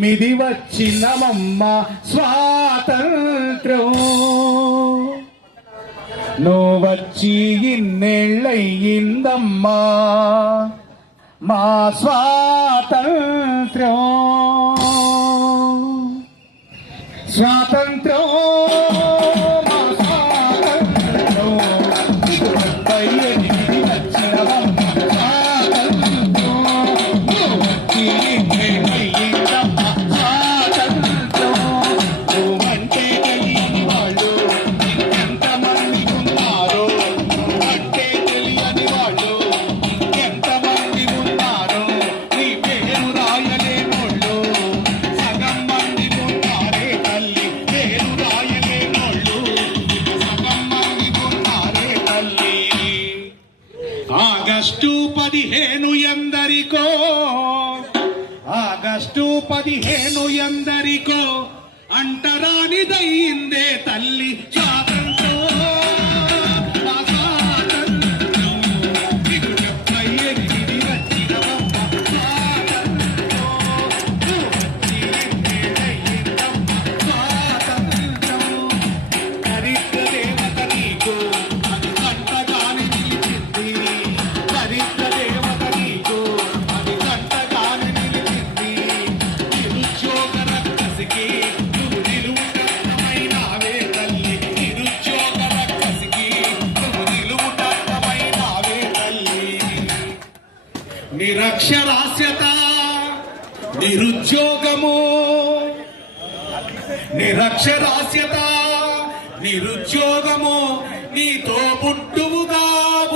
మిది వచ్చినమమ్మ స్వాతంత్రం నువ్వు వచ్చి ఇన్నేళ్ళయిందమ్మా మా స్వాతంత్రం స్వాతంత్రం ఆగస్టు 15 ఎందరికో ఆగస్టు 15 ఎందరికో అంటరానిదయిందే తల్లి స్వాతంత్రం నిరక్షరాస్యత నిరుద్యోగము నిరక్షరాస్యత నిరుద్యోగము నీతో పుట్టువుగా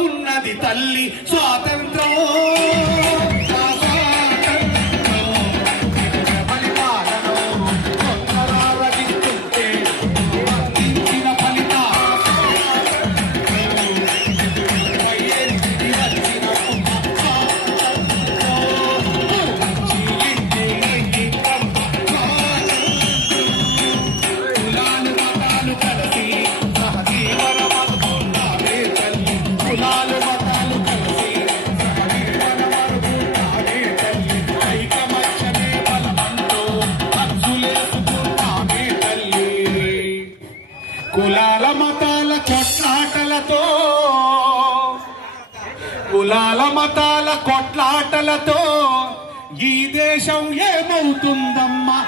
ఉన్నది తల్లి స్వాతంత్రం కులాల మతాల కొట్లాటలతో కులాల మతాల కొట్లాటలతో ఈ దేశం ఏమవుతుందమ్మా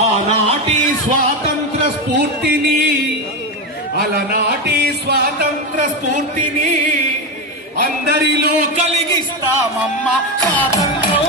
ఆనాటి స్వాతంత్ర స్ఫూర్తిని అలనాటి స్వాతంత్ర స్ఫూర్తిని అందరిలో కలిగిస్తామమ్మ స్వాతంత్రం